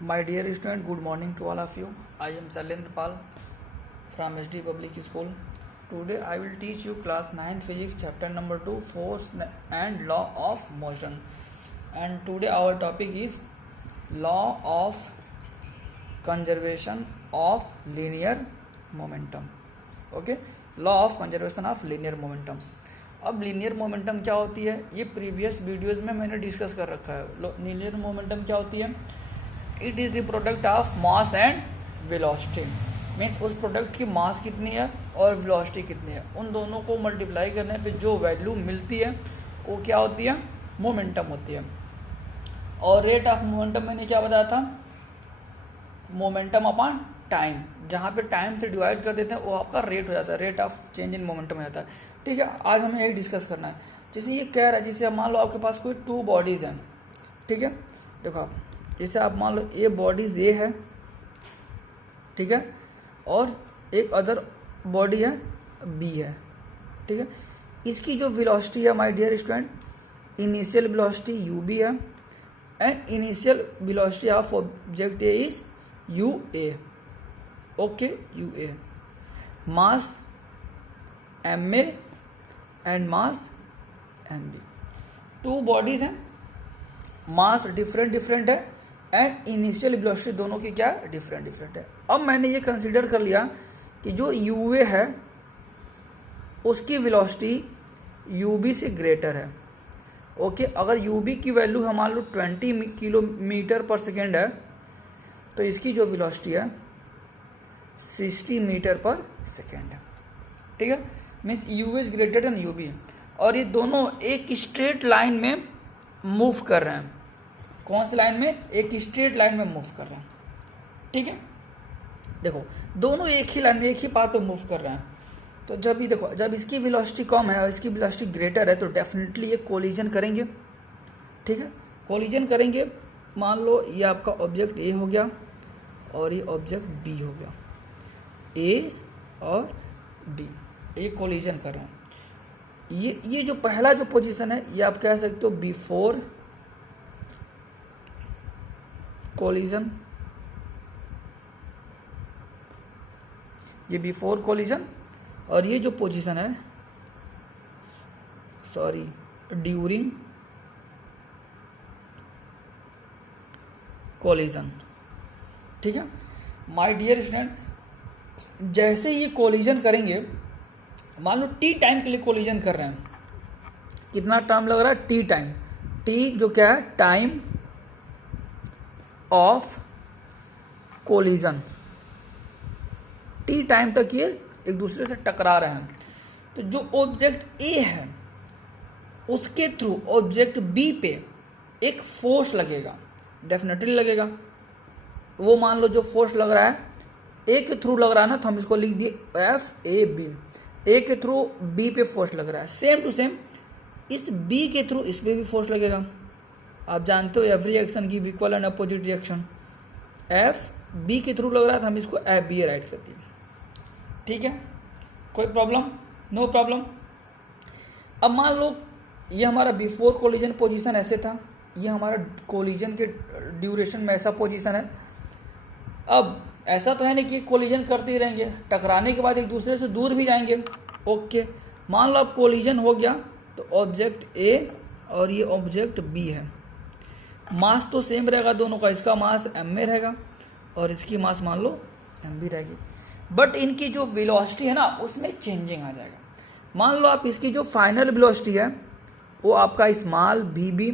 My dear student, good morning to all of you. I am Shailendra Pal from SD Public School. Today I will teach you class 9 physics chapter number 2 force and law of motion. And today our topic is law of conservation of linear momentum. Okay, law of conservation of linear momentum. अब linear momentum क्या होती है ये previous videos में मैंने discuss कर रखा है. लीनियर मोमेंटम क्या होती है? It is the product of mass and velocity. Means उस प्रोडक्ट की मास कितनी है और वेलोसिटी कितनी है, उन दोनों को मल्टीप्लाई करने पे जो वैल्यू मिलती है वो क्या होती है? मोमेंटम होती है. और रेट ऑफ मोमेंटम मैंने क्या बताया था? Momentum upon time. जहाँ पे टाइम से डिवाइड कर देते हैं वो आपका रेट हो जाता है, rate of change in momentum हो जाता है. ठीक है, आज हमें यही डिस्कस करना है. जैसे ये कह रहा है, जैसे मान लो आपके पास कोई टू बॉडीज हैं. ठीक है, देखो आप जैसे आप मान लो ये बॉडीज ए है, ठीक है, और एक अदर बॉडी है बी है. ठीक है, इसकी जो वेलोसिटी है my dear student, initial velocity U B है and initial velocity of object A is U A. Okay, U A. Mass M A and mass M B. Two bodies हैं, mass different different है and initial velocity दोनों की क्या different different है. अब मैंने ये कंसीडर कर लिया कि जो यू ए है उसकी वेलोसिटी यू बी से ग्रेटर है. ओके, अगर यू बी की वैल्यू हम मान लो 20 किलोमीटर पर सेकेंड है तो इसकी जो वेलोसिटी है 60 मीटर पर सेकेंड है. ठीक है, means U is greater than U B. और ये दोनों एक स्ट्रेट लाइन में मूव कर रहे हैं. कौन सी लाइन में? एक स्ट्रेट लाइन में मूव कर रहे हैं. ठीक है, देखो दोनों एक ही लाइन में एक ही पाथ पे मूव कर रहे हैं. तो जब ये देखो, जब इसकी वेलोसिटी कम है और इसकी वेलोसिटी ग्रेटर है तो डेफिनेटली ये कोलिजन करेंगे. ठीक है, कोलिजन करेंगे. मान लो ये आपका ऑब्जेक्ट ए हो गया और ये ऑब्जेक्ट बी हो गया. ए और बी ये कोलिजन कर रहे हैं. ये जो पहला जो पोजीशन है ये आप कह सकते हो बिफोर कोलिजन. ये बिफोर कोलिजन. और ये जो पोजीशन है ड्यूरिंग कोलिजन. ठीक है माय डियर स्टूडेंट, जैसे ये कोलिजन करेंगे, मान लो टी टाइम के लिए कोलिजन कर रहे हैं. कितना टाइम लग रहा है? T time. टी जो क्या है? Time of collision. T time तक ये एक दूसरे से टकरा रहे हैं. तो जो ऑब्जेक्ट ए है उसके थ्रू ऑब्जेक्ट बी पे एक फोर्स लगेगा, डेफिनेटली लगेगा. वो मान लो जो फोर्स लग रहा है ए के थ्रू लग रहा है ना, तो हम इसको लिख दिए एफ ए बी. ए के थ्रू बी पे फोर्स लग रहा है. सेम टू सेम इस बी के थ्रू इस पे भी फोर्स लगेगा. आप जानते हो every action give equal and opposite reaction. F B के थ्रू लग रहा है तो हम इसको एफ बी राइट करते हैं. ठीक है, कोई प्रॉब्लम? No problem. अब मान लो ये हमारा बिफोर कोलिजन पोजीशन ऐसे था, ये हमारा कोलिजन के ड्यूरेशन में ऐसा पोजीशन है. अब ऐसा तो है नहीं कि कोलिजन करते ही रहेंगे, टकराने के बाद एक दूसरे से दूर भी जाएंगे. ओके, मान लो अब कोलिजन हो गया तो ऑब्जेक्ट ए और ये ऑब्जेक्ट बी है. मास तो सेम रहेगा दोनों का. इसका मास एम में रहेगा और इसकी मास मान लो एम भी रहेगी. बट इनकी जो वेलोसिटी है ना उसमें चेंजिंग आ जाएगा. मान लो आप इसकी जो फाइनल वेलोसिटी है वो आपका स्मॉल वी बी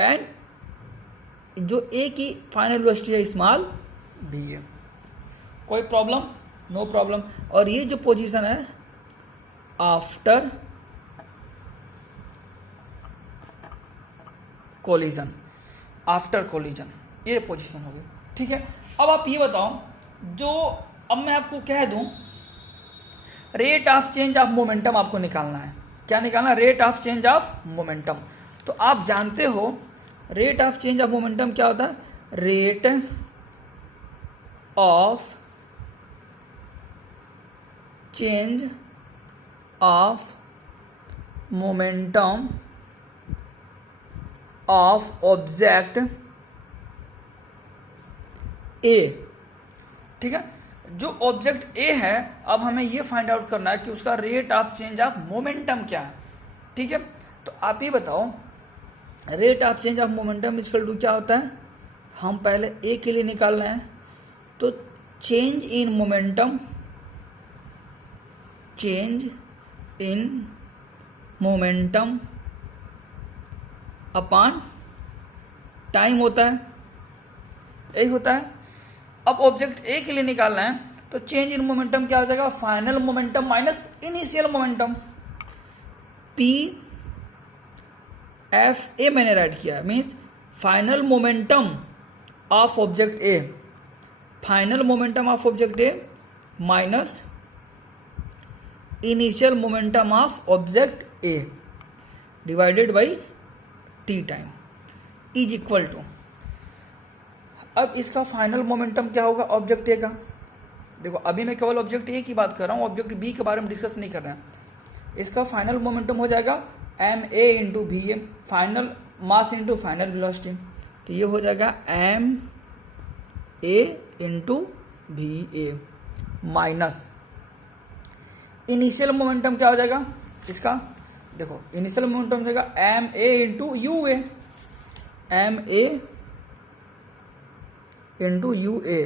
एंड जो ए की फाइनल वेलोसिटी है स्मॉल वी है. कोई प्रॉब्लम? No problem. और ये जो पोजीशन है आफ्टर कोलिजन, आफ्टर कोलिजन ये पोजीशन होगी. ठीक है, अब आप ये बताओ, जो अब मैं आपको कह दूं rate of change of momentum आपको निकालना है. क्या निकालना? Rate of change of momentum. तो आप जानते हो rate of change of momentum क्या होता है? Rate of change of momentum of object A, ठीक है। जो ऑब्जेक्ट ए है, अब हमें ये फाइंड आउट करना है कि उसका rate of change of momentum क्या है, ठीक है। तो आप ये बताओ, rate of change of momentum equal to क्या होता है, हम पहले ए के लिए निकाल रहे हैं, तो change in momentum, change in momentum upon time होता है, यही होता है। अब ऑब्जेक्ट ए के लिए निकालना है, तो चेंज इन मोमेंटम क्या हो जाएगा, final momentum minus initial momentum, P F A मैंने राइट किया, means final momentum of object A, final momentum of object A minus initial momentum of object A divided by T time is equal to, अब इसका final momentum क्या होगा object A का। देखो अभी मैं केवल ऑब्जेक्ट ए की बात कर रहा हूं, ऑब्जेक्ट बी के बारे में डिस्कस नहीं कर रहे हैं। इसका फाइनल मोमेंटम हो जाएगा M A into V A, final mass into final velocity, तो ये हो जाएगा M A into V A minus initial momentum क्या हो जाएगा इसका, देखो इनिशियल मोमेंटम हो जाएगा M A into U A, M A into U A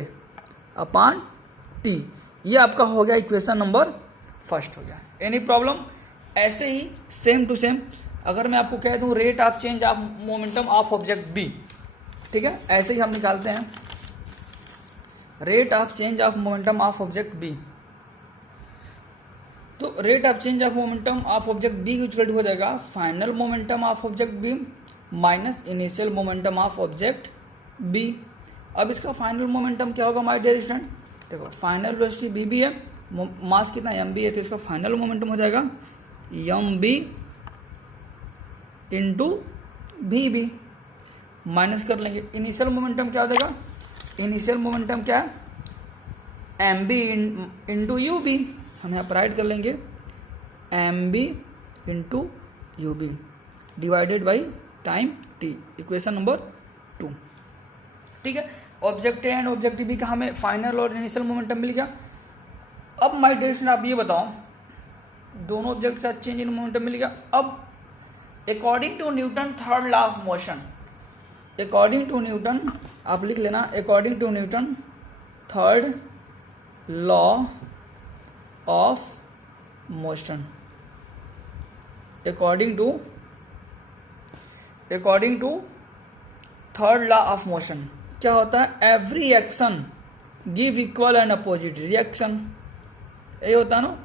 upon T. ये आपका हो गया इक्वेशन नंबर फर्स्ट हो गया। Any problem? ऐसे ही सेम टू सेम अगर मैं आपको कह दूं rate of change of momentum of object B, ठीक है, ऐसे ही हम निकालते हैं rate of change of momentum of object B. तो rate of change of momentum of object B equal to हो जाएगा final momentum of object B minus initial momentum of object B. अब इसका फाइनल मोमेंटम क्या होगा my dear student, देखो final velocity B B है, mass कितना M B है, तो इसका फाइनल मोमेंटम हो जाएगा M B into V B, minus कर लेंगे इनिशियल मोमेंटम क्या हो जाएगा, इनिशियल मोमेंटम क्या है M B into U B, हम यहाँ पर राइट कर लेंगे M B into U B divided by time T, equation number 2, ठीक है। Object A and object B का हमें फाइनल और इनिशियल मोमेंटम मिल गया। अब माय डियर स्टूडेंट आप ये बताओ, दोनों ऑब्जेक्ट का चेंज इन मोमेंटम मिल गया। अब according to Newton third law of motion, according to Newton आप लिख लेना, according to Newton third law of motion, according to third law of motion क्या होता है, every action give equal and opposite reaction, यही होता है ना।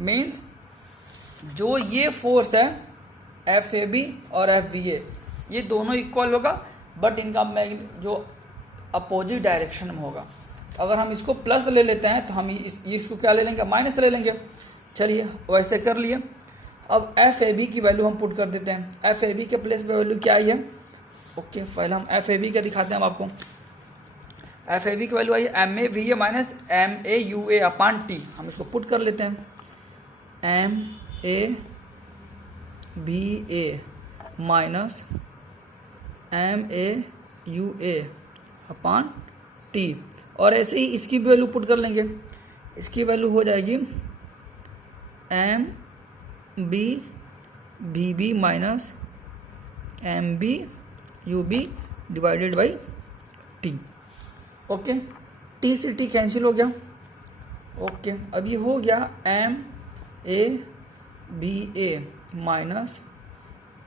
मीन्स जो ये फोर्स है एफ ए बी और एफ बी ए, ये दोनों इक्वल होगा, बट इनका जो अपोजिट डायरेक्शन में होगा। अगर हम इसको प्लस ले लेते हैं तो हम इसको क्या ले लेंगे, माइनस ले लेंगे। चलिए वैसे कर लिए। अब एफ ए बी की वैल्यू हम पुट कर देते हैं, एफ ए बी के प्लेस पे वैल्यू क्या आई है, ओके पहले हम एफ ए बी का दिखाते हैं हम आपको। एफ ए बी की वैल्यू आई है M A V A minus M A U A upon T, हम इसको पुट कर लेते हैं M A B A minus M A U A upon T, और ऐसे ही इसकी भी वैल्यू पुट कर लेंगे, इसकी वैल्यू हो जाएगी M B B B minus M B U B divided by T. Okay, T से टी कैंसिल हो गया। ओके, अब ये हो गया M A B A minus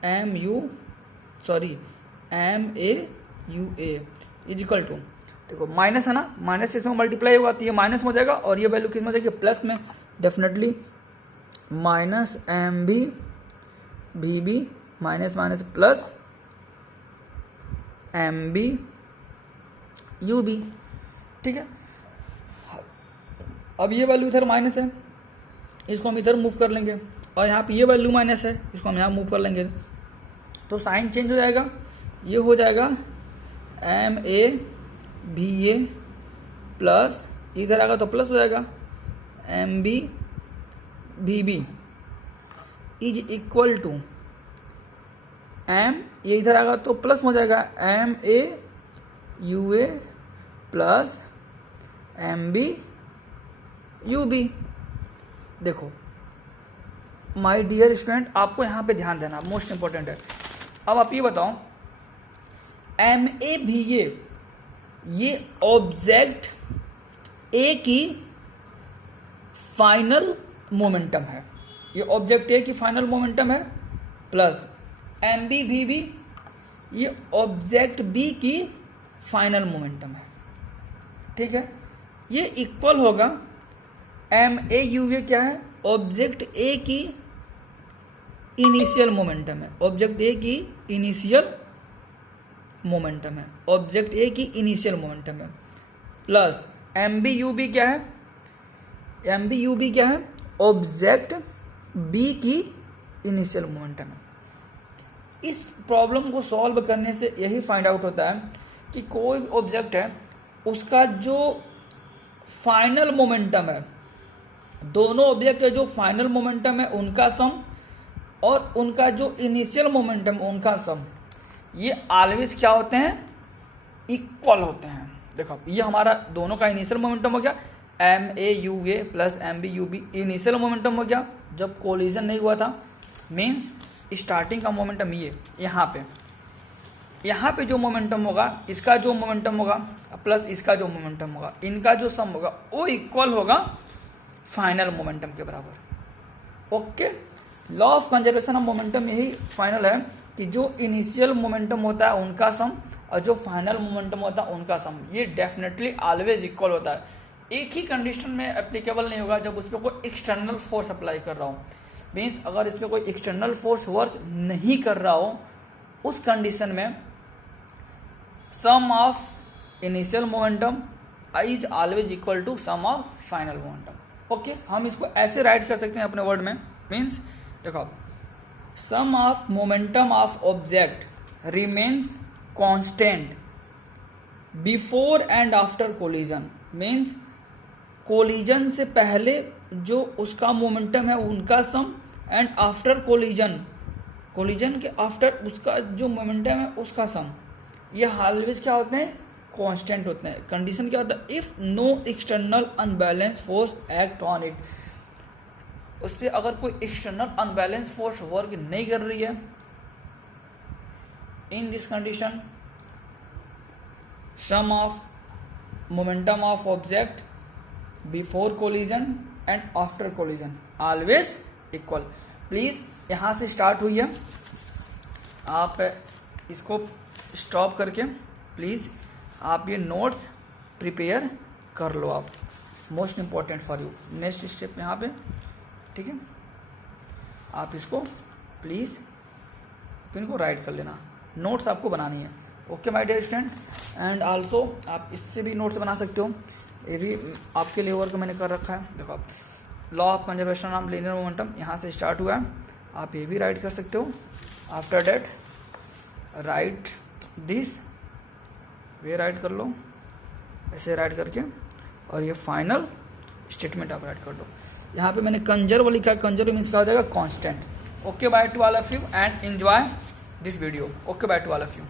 M A U A equal to, देखो माइनस है ना, माइनस इसमें मल्टीप्लाई होगा तो ये माइनस हो जाएगा, और ये वैल्यू किसमें हो जाएगी, प्लस में, definitely minus M B B B minus minus plus M B U B, ठीक है। अब ये वैल्यू इधर माइनस है, इसको हम इधर मूव कर लेंगे, और यहाँ पे ये वैल्यू माइनस है, इसको हम यहाँ मूव कर लेंगे, तो साइन चेंज हो जाएगा, ये हो जाएगा M A B A plus, इधर आएगा तो प्लस हो जाएगा M B B B is equal to M, ये इधर आएगा तो प्लस हो जाएगा M A U A plus M B U B. देखो माय डियर स्टूडेंट, आपको यहाँ पे ध्यान देना, मोस्ट इंपॉर्टेंट है। अब आप ये बताओ, एम ए भी ये ऑब्जेक्ट ए की फाइनल मोमेंटम है, ये ऑब्जेक्ट ए की फाइनल मोमेंटम है, प्लस एम बी भी ये ऑब्जेक्ट बी की फाइनल मोमेंटम है। ठीक है, ये इक्वल होगा एम ए यू ए क्या है, ऑब्जेक्ट ए की इनिशियल मोमेंटम है, ऑब्जेक्ट ए की इनिशियल मोमेंटम है, ऑब्जेक्ट ए की इनिशियल मोमेंटम है, plus M B U B क्या है, एम बी यू बी क्या है, ऑब्जेक्ट बी की इनिशियल मोमेंटम है। इस प्रॉब्लम को सॉल्व करने से यही फाइंड आउट होता है कि कोई ऑब्जेक्ट है उसका जो फाइनल मोमेंटम है, दोनों ऑब्जेक्ट है जो फाइनल मोमेंटम है उनका सम और उनका जो इनिशियल मोमेंटम उनका सम, ये ऑलवेज क्या होते हैं, इक्वल होते हैं। देखो ये हमारा दोनों का इनिशियल मोमेंटम हो गया, M A U A plus M B U B initial momentum हो गया जब कोलिजन नहीं हुआ था, मीन्स स्टार्टिंग का मोमेंटम ये यहाँ पे जो मोमेंटम होगा, इसका जो मोमेंटम होगा प्लस इसका जो मोमेंटम होगा, इनका जो सम होगा वो इक्वल होगा फाइनल मोमेंटम के बराबर। Okay, law of conservation of momentum यही फाइनल है कि जो इनिशियल मोमेंटम होता है उनका सम और जो फाइनल मोमेंटम होता है उनका सम, ये डेफिनेटली ऑलवेज इक्वल होता है। एक ही कंडीशन में एप्लीकेबल नहीं होगा, जब उस पर कोई एक्सटर्नल फोर्स अप्लाई कर रहा हूँ, मीन्स अगर इस पर कोई एक्सटर्नल फोर्स वर्क नहीं कर रहा हो, उस कंडीशन में sum of initial momentum is always equal to sum of final momentum. Okay, हम इसको ऐसे राइट कर सकते हैं अपने वर्ड में, मीन्स देखो sum of momentum of object remains constant before and after collision, means collision से पहले जो उसका मोमेंटम है उनका sum and after collision, collision के आफ्टर उसका जो मोमेंटम है उसका सम, ये ऑलवेज क्या होते हैं, कांस्टेंट होते हैं। कंडीशन क्या होता है, if no external unbalance force act on it, उस पर अगर कोई एक्सटर्नल अनबैलेंस फोर्स वर्क नहीं कर रही है, in this condition sum of momentum of object before collision and after collision always equal. Please यहां से स्टार्ट हुई है, आप इसको स्टॉप करके प्लीज आप ये नोट्स प्रिपेयर कर लो, आप most important for you. Next step यहाँ पे, ठीक है, आप इसको प्लीज इनको राइट कर लेना, नोट्स आपको बनानी है। Okay my dear student, and also आप इससे भी नोट्स बना सकते हो, ये भी आपके लिए वर्क मैंने कर रखा है। देखो आप law of conservation of linear momentum यहाँ से स्टार्ट हुआ है, आप ये भी राइट कर सकते हो। After that right this, way right कर लो, ऐसे राइट करके, और ये फाइनल स्टेटमेंट आप राइट कर दो। यहाँ पे मैंने कंजर्व लिखा है, कंजर्व मीन्स क्या हो जाएगा, constant. Okay by two all of you and enjoy this video. Okay by two all of you.